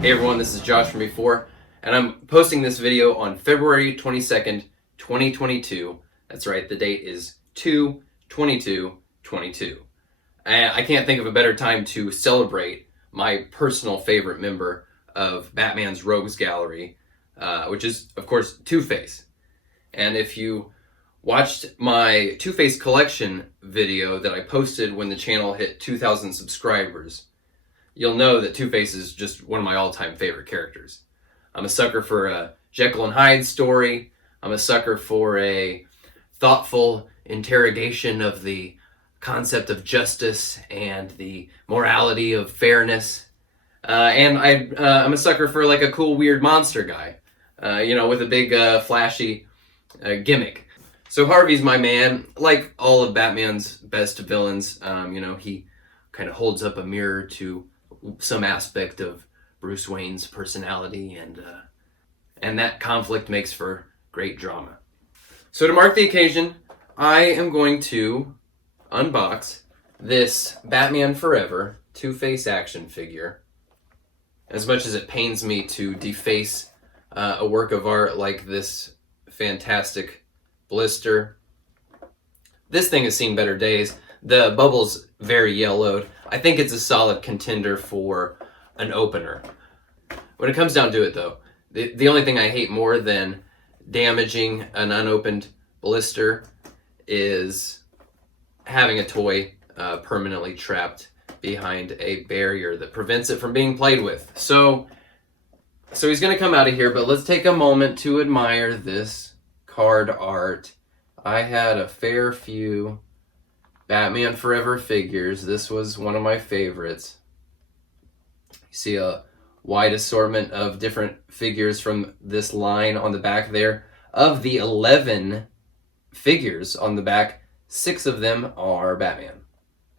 Hey everyone, this is Josh from before, and I'm posting this video on February 22nd, 2022. That's right, the date is 2/22/22. And I can't think of a better time to celebrate my personal favorite member of Batman's Rogues Gallery, which is, of course, Two-Face. And if you watched my Two-Face collection video that I posted when the channel hit 2,000 subscribers, you'll know that Two-Face is just one of my all-time favorite characters. I'm a sucker for a Jekyll and Hyde story. I'm a sucker for a thoughtful interrogation of the concept of justice and the morality of fairness. And I'm a sucker for like a cool, weird monster guy, with a big, flashy gimmick. So Harvey's my man. Like all of Batman's best villains, he kind of holds up a mirror to some aspect of Bruce Wayne's personality, and that conflict makes for great drama. So to mark the occasion, I am going to unbox this Batman Forever Two-Face action figure. As much as it pains me to deface a work of art like this fantastic blister, this thing has seen better days. The bubble's very yellowed. I think it's a solid contender for an opener. When it comes down to it, though, the only thing I hate more than damaging an unopened blister is having a toy permanently trapped behind a barrier that prevents it from being played with. So he's going to come out of here, but let's take a moment to admire this card art. I had a fair few Batman Forever figures. This was one of my favorites. You see a wide assortment of different figures from this line on the back there. Of the 11 figures on the back, 6 of them are Batman.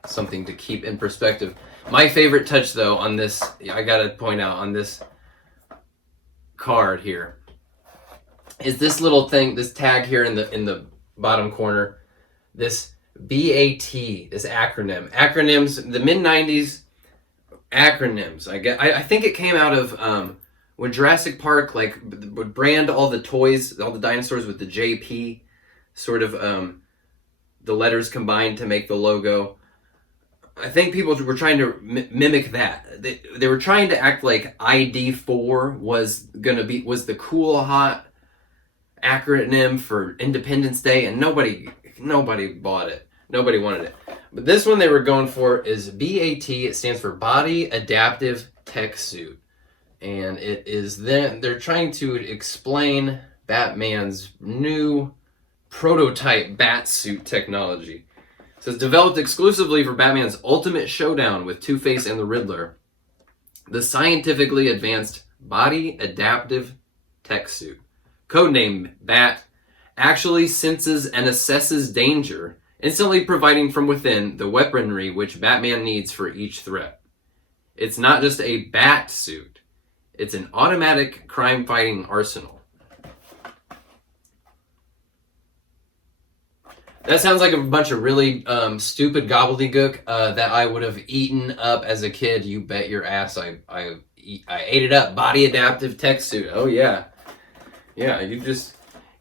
Something to keep in perspective. My favorite touch, though, on this, I gotta point out, on this card here, is this little thing, this tag here in the bottom corner, this BAT, this acronym. Acronyms, the mid-90s acronyms. I think it came out of when Jurassic Park would brand all the toys, all the dinosaurs with the JP, sort of the letters combined to make the logo. I think people were trying to mimic that. They were trying to act like ID4 was the cool, hot acronym for Independence Day, and nobody bought it. Nobody wanted it. But this one they were going for is BAT. It stands for Body Adaptive Tech Suit. And it is they're trying to explain Batman's new prototype bat suit technology. It says developed exclusively for Batman's ultimate showdown with Two-Face and the Riddler. The scientifically advanced Body Adaptive Tech Suit, codenamed Bat, actually senses and assesses danger, instantly providing from within the weaponry which Batman needs for each threat. It's not just a bat suit, it's an automatic crime-fighting arsenal. That sounds like a bunch of really stupid gobbledygook that I would have eaten up as a kid. You bet your ass I ate it up. Body Adaptive Tech Suit. Oh yeah.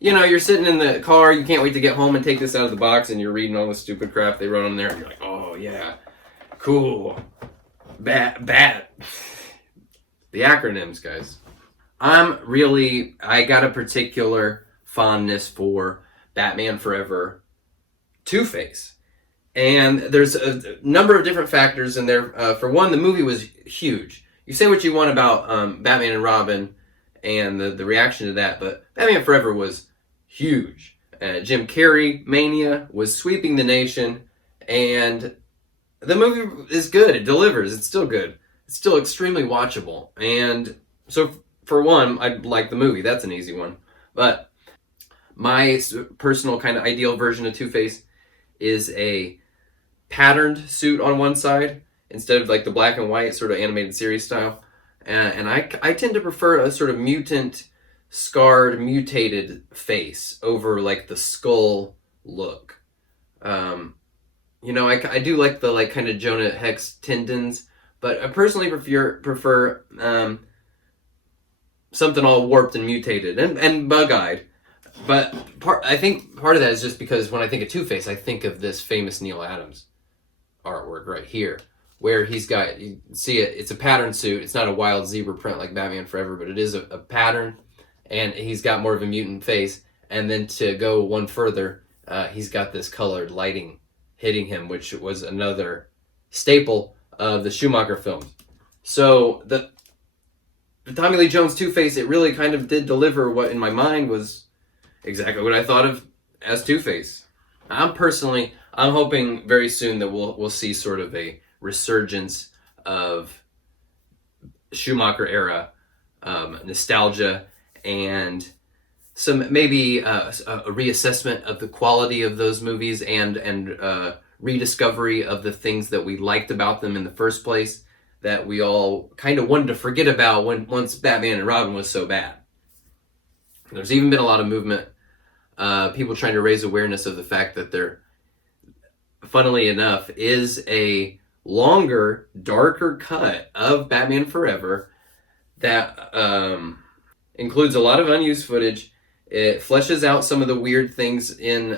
Yeah, you're sitting in the car, you can't wait to get home and take this out of the box, and you're reading all the stupid crap they wrote on there, and you're like, oh yeah, cool, bat. The acronyms, guys. I got a particular fondness for Batman Forever Two-Face. And there's a number of different factors in there. For one, the movie was huge. You say what you want about Batman and Robin and the reaction to that, but Batman Forever was huge. Jim Carrey Mania was sweeping the nation, and the movie is good. It delivers. It's still good. It's still extremely watchable. And so, for one, I like the movie. That's an easy one. But my personal kind of ideal version of Two-Face is a patterned suit on one side instead of like the black and white sort of animated series style. And I tend to prefer a sort of mutant, scarred, mutated face over like the skull look. I do like the kind of Jonah Hex tendons, but I personally prefer something all warped and mutated and bug-eyed. But I think part of that is just because when I think of Two-Face, I think of this famous Neil Adams artwork right here, where he's got, you see it, it's a pattern suit. It's not a wild zebra print like Batman Forever, but it is a pattern, and he's got more of a mutant face. And then to go one further, he's got this colored lighting hitting him, which was another staple of the Schumacher films. So the Tommy Lee Jones Two-Face, it really kind of did deliver what in my mind was exactly what I thought of as Two-Face. I'm hoping very soon that we'll see sort of a resurgence of Schumacher era nostalgia, and some maybe a reassessment of the quality of those movies, and rediscovery of the things that we liked about them in the first place that we all kind of wanted to forget about once Batman and Robin was so bad. There's even been a lot of movement, people trying to raise awareness of the fact that there, funnily enough, is a longer, darker cut of Batman Forever that includes a lot of unused footage. It fleshes out some of the weird things in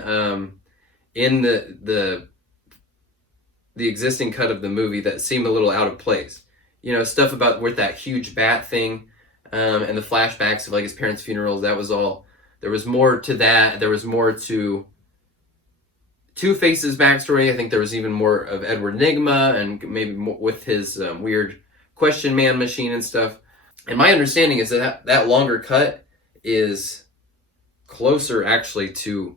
the existing cut of the movie that seem a little out of place. You know, stuff about with that huge bat thing, and the flashbacks of like his parents' funerals. That was all. There was more to that. There was more to Two-Face's backstory. I think there was even more of Edward Nygma, and maybe more with his weird question man machine and stuff. And my understanding is that longer cut is closer actually to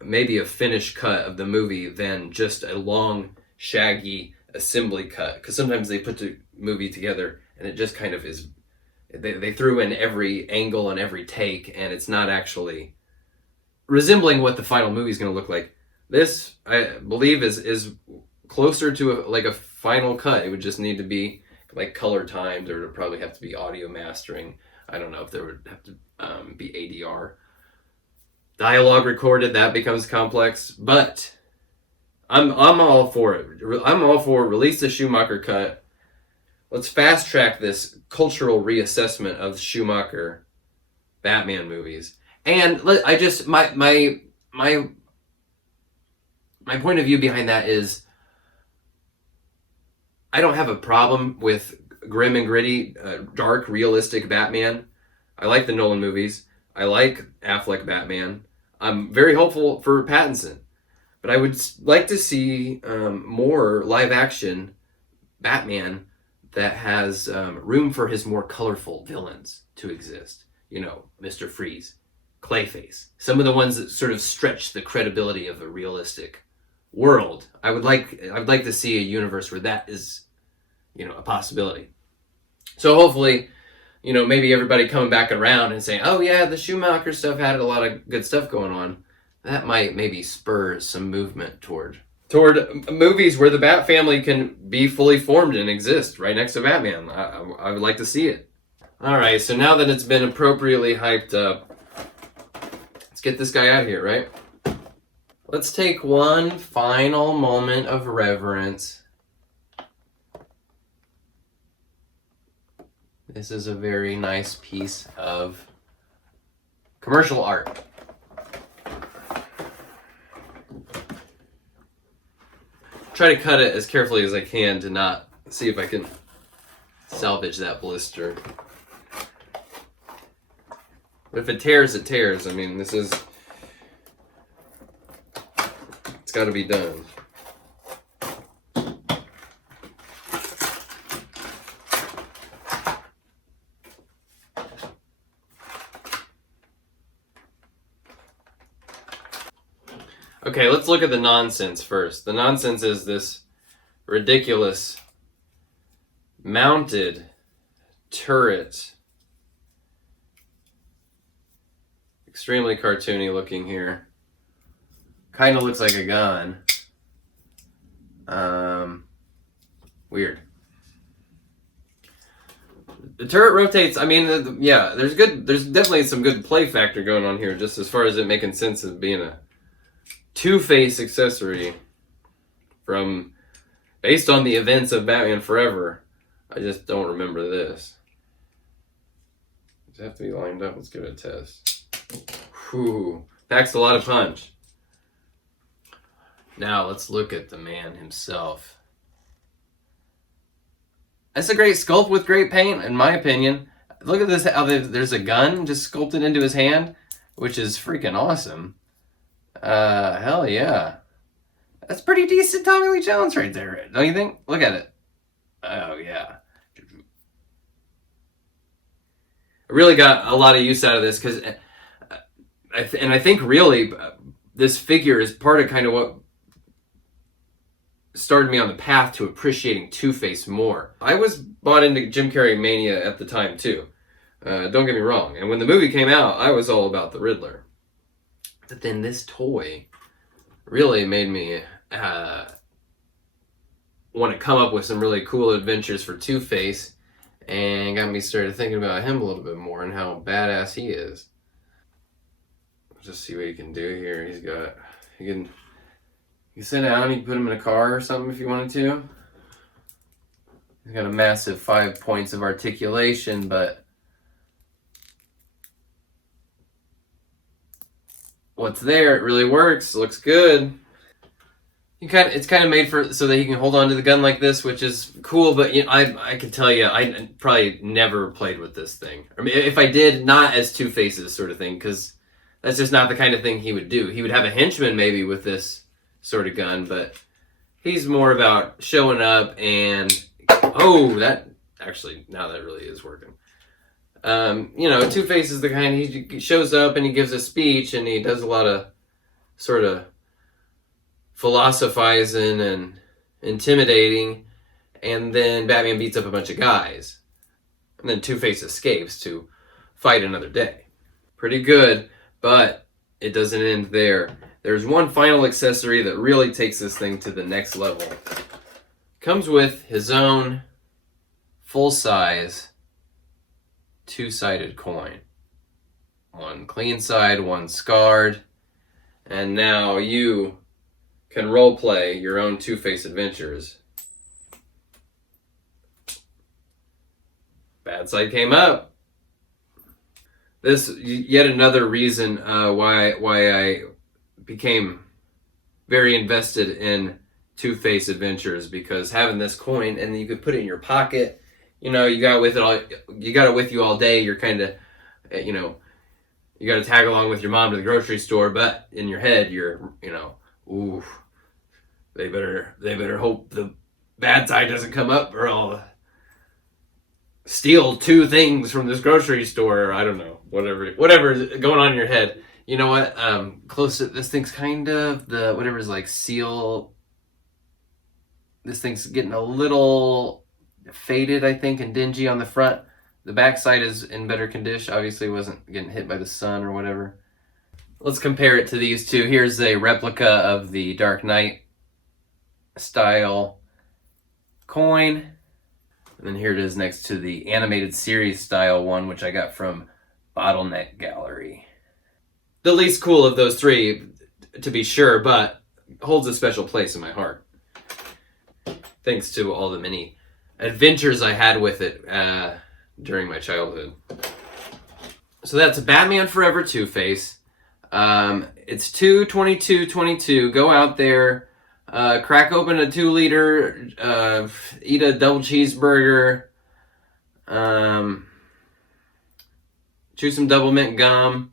maybe a finished cut of the movie than just a long, shaggy assembly cut. Because sometimes they put the movie together and it just kind of is, they threw in every angle and every take, and it's not actually resembling what the final movie is going to look like. This, I believe, is closer to a final cut. It would just need to be like color timed, or it would probably have to be audio mastering. I don't know if there would have to be ADR. Dialogue recorded, that becomes complex, but I'm all for it. I'm all for release the Schumacher cut. Let's fast track this cultural reassessment of Schumacher Batman movies. And my point of view behind that is, I don't have a problem with grim and gritty, dark, realistic Batman. I like the Nolan movies. I like Affleck Batman. I'm very hopeful for Pattinson. But I would like to see more live-action Batman that has room for his more colorful villains to exist. You know, Mr. Freeze, Clayface. Some of the ones that sort of stretch the credibility of a realistic world. I'd like to see a universe where that is, you know, a possibility. So hopefully, you know, maybe everybody coming back around and saying, oh yeah, the Schumacher stuff had a lot of good stuff going on. That might maybe spur some movement toward movies where the Bat family can be fully formed and exist right next to Batman. I would like to see it. All right, so now that it's been appropriately hyped up, let's get this guy out of here, right? Let's take one final moment of reverence. This is a very nice piece of commercial art. Try to cut it as carefully as I can to not see if I can salvage that blister. But if it tears, it tears. I mean, it's got to be done. Okay, let's look at the nonsense first. The nonsense is this ridiculous mounted turret. Extremely cartoony looking here. Kind of looks like a gun. Weird. The turret rotates. I mean, yeah, there's definitely some good play factor going on here, just as far as it making sense of being a Two-Face accessory based on the events of Batman Forever. I just don't remember this. Does it have to be lined up? Let's give it a test. Whew. Packs a lot of punch. Now let's look at the man himself. That's a great sculpt with great paint, in my opinion. Look at this, how there's a gun just sculpted into his hand, which is freaking awesome. Hell yeah. That's pretty decent Tommy Lee Jones right there, don't you think? Look at it. Oh yeah. I really got a lot of use out of this because, I think really this figure is part of kind of what started me on the path to appreciating Two-Face more. I was bought into Jim Carrey mania at the time too. Don't get me wrong. And when the movie came out, I was all about the Riddler. But then this toy really made me want to come up with some really cool adventures for Two-Face, and got me started thinking about him a little bit more and how badass he is. Let's just see what he can do here. He can sit down, you can put him in a car or something if you wanted to. He's got a massive 5 points of articulation, but what's there, it really works, looks good. It's kind of made for so that he can hold on to the gun like this, which is cool. But you know, I can tell you, I probably never played with this thing. I mean, if I did, not as Two Faces sort of thing, because that's just not the kind of thing he would do. He would have a henchman maybe with this sort of gun, but he's more about showing up and that actually now that really is working. You know, Two Face is the kind he shows up and he gives a speech and he does a lot of sort of philosophizing and intimidating, and then Batman beats up a bunch of guys, and then Two-Face escapes to fight another day. Pretty good, but it doesn't end there. There's one final accessory that really takes this thing to the next level. Comes with his own full-size two-sided coin. One clean side, one scarred, and now you can roleplay your own Two-Face adventures. Bad side came up. This yet another reason why I became very invested in Two-Face adventures, because having this coin and then you could put it in your pocket. You know, you got it with you all day. You're kind of, you know, you got to tag along with your mom to the grocery store, but in your head you're, you know, ooh. They better hope the bad side doesn't come up, or I'll steal 2 things from this grocery store. Or I don't know, whatever is going on in your head. You know what? Close to this thing's kind of the whatever's like seal. This thing's getting a little faded, I think, and dingy on the front. The back side is in better condition. Obviously, wasn't getting hit by the sun or whatever. Let's compare it to these two. Here's a replica of the Dark Knight style coin, and then here it is next to the animated series style one, which I got from Bottleneck Gallery. The least cool of those 3, to be sure, but holds a special place in my heart, thanks to all the many adventures I had with it during my childhood. So that's Batman Forever Two-Face. It's 2/22/22. Go out there, crack open a 2-liter, eat a double cheeseburger, chew some double mint gum,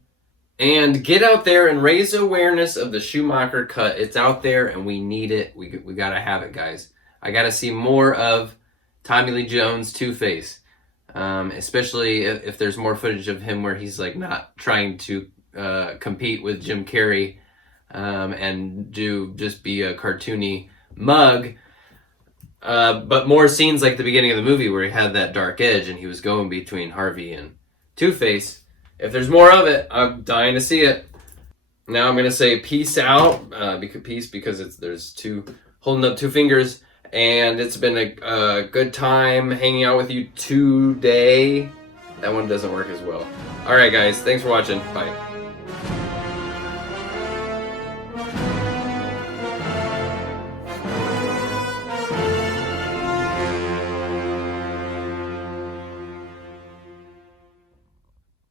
and get out there and raise awareness of the Schumacher cut. It's out there and we need it. We gotta have it, guys. I gotta see more of Tommy Lee Jones Two-Face, especially if there's more footage of him where he's like not trying to compete with Jim Carrey and just be a cartoony mug, but more scenes like the beginning of the movie where he had that dark edge and he was going between Harvey and Two-Face. If there's more of it, I'm dying to see it. Now I'm gonna say peace out, because there's 2 holding up 2 fingers, and it's been a good time hanging out with you today. That one doesn't work as well. All right, guys, thanks for watching. Bye.